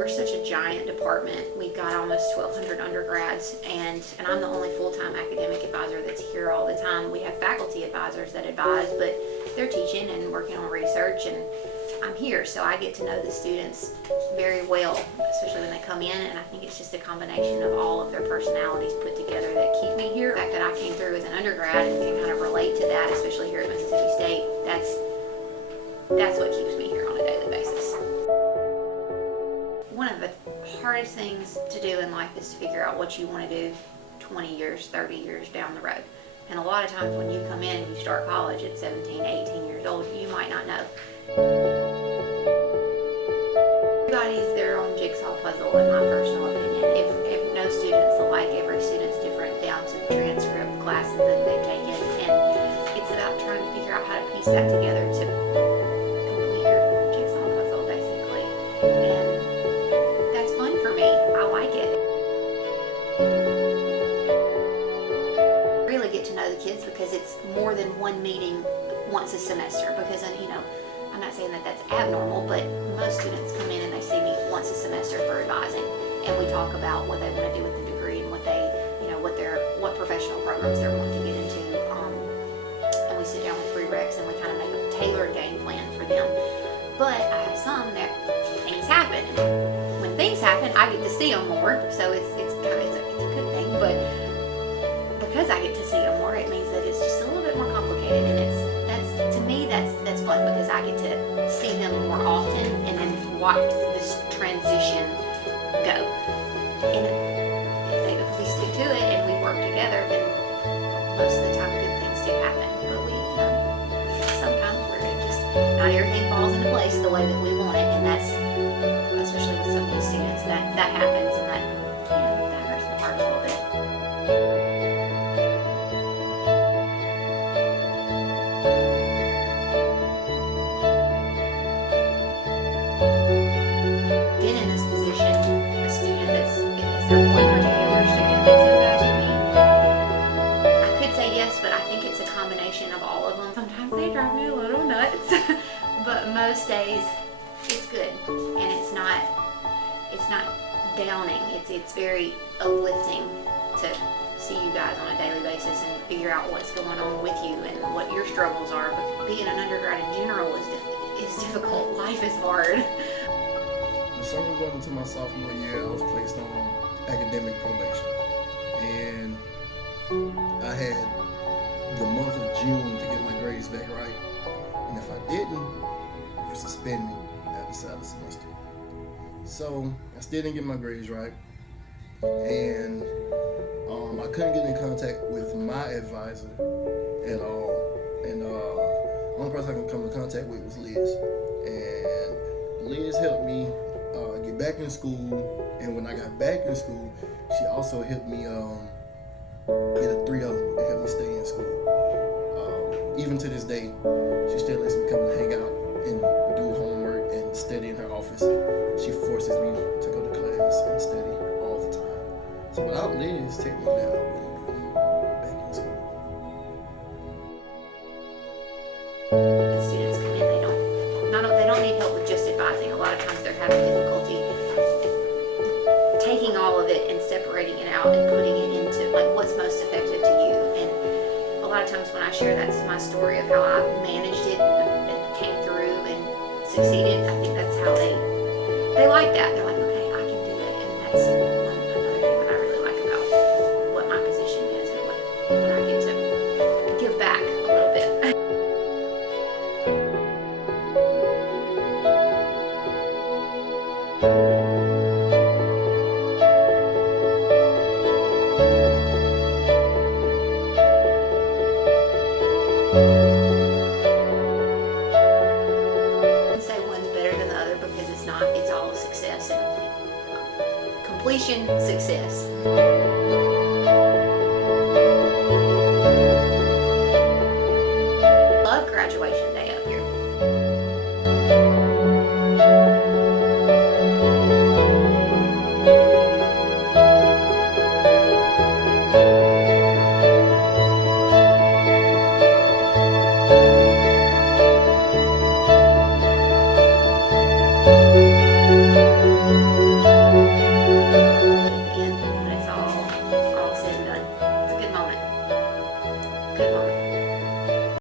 we're such a giant department. We've got almost 1,200 undergrads, and I'm the only full-time academic advisor that's here all the time. We have faculty advisors that advise, but they're teaching and working on research, and I'm here, so I get to know the students very well, especially when they come in, and I think it's just a combination of all of their personalities put together that keep me here. The fact that I came through as an undergrad and can kind of relate to that, especially here at Mississippi State, that's what keeps me here on a daily basis. One of the hardest things to do in life is to figure out what you want to do 20 years, 30 years down the road. And a lot of times when you come in and you start college at 17, 18 years old, you might not know. Everybody's their own jigsaw puzzle, in my personal opinion. If no student's alike, every student's different down to the transcript, classes that they've taken, and it's about trying to figure out how to piece that together to complete your jigsaw puzzle, basically. And that's fun for me. I like it. Really get to know the kids because it's more than one meeting once a semester, because I'm not saying that that's abnormal, but most students come in and they see me once a semester for advising, and we talk about what they want to do with the degree and what they, what professional programs they're wanting to get into, and we sit down with prereqs and we kind of make a tailored game plan for them. But I have some that things happen. When things happen, I get to see them more, so it's a good thing. But because I get to see them more, it means that it's just a little bit more complicated, and to me that's fun because I get to see them more often and then watch this transition go. And if we stick to it and we work together, then most of the time good things do happen. But sometimes where it just not everything falls into place the way that we want it, and that's especially with some of these students that happens, and that hurts my heart a little bit. But most days it's good, and it's not downing. It's very uplifting to see you guys on a daily basis and figure out what's going on with you and what your struggles are. But being an undergrad in general is difficult. Life is hard. The summer going into my sophomore year, I was placed on academic probation, and I had the month of June to get my grades back right. And if I didn't, they would suspend me at the start of the semester. So I still didn't get my grades right, and I couldn't get in contact with my advisor at all. And the only person I could come in contact with was Liz. And Liz helped me get back in school. And when I got back in school, she also helped me get a 3.0 and help me stay in school. Even to this day, she still lets me come and hang out and do homework and study in her office. She forces me to go to class and study all the time. So without Liz, technically I wouldn't be back in school. Students come in, they don't need help with just advising. A lot of times they're having difficulty taking all of it and separating it out and putting it into what's most effective to you. And a lot of times when I share that's my story of how I managed it and came through and succeeded, I think that's how they like that. They're like, okay, I can do it. And that's another thing that I really like about what my position is and what I get to give back a little bit. It's all a success and completion success. Love graduation day up here. Good Lord.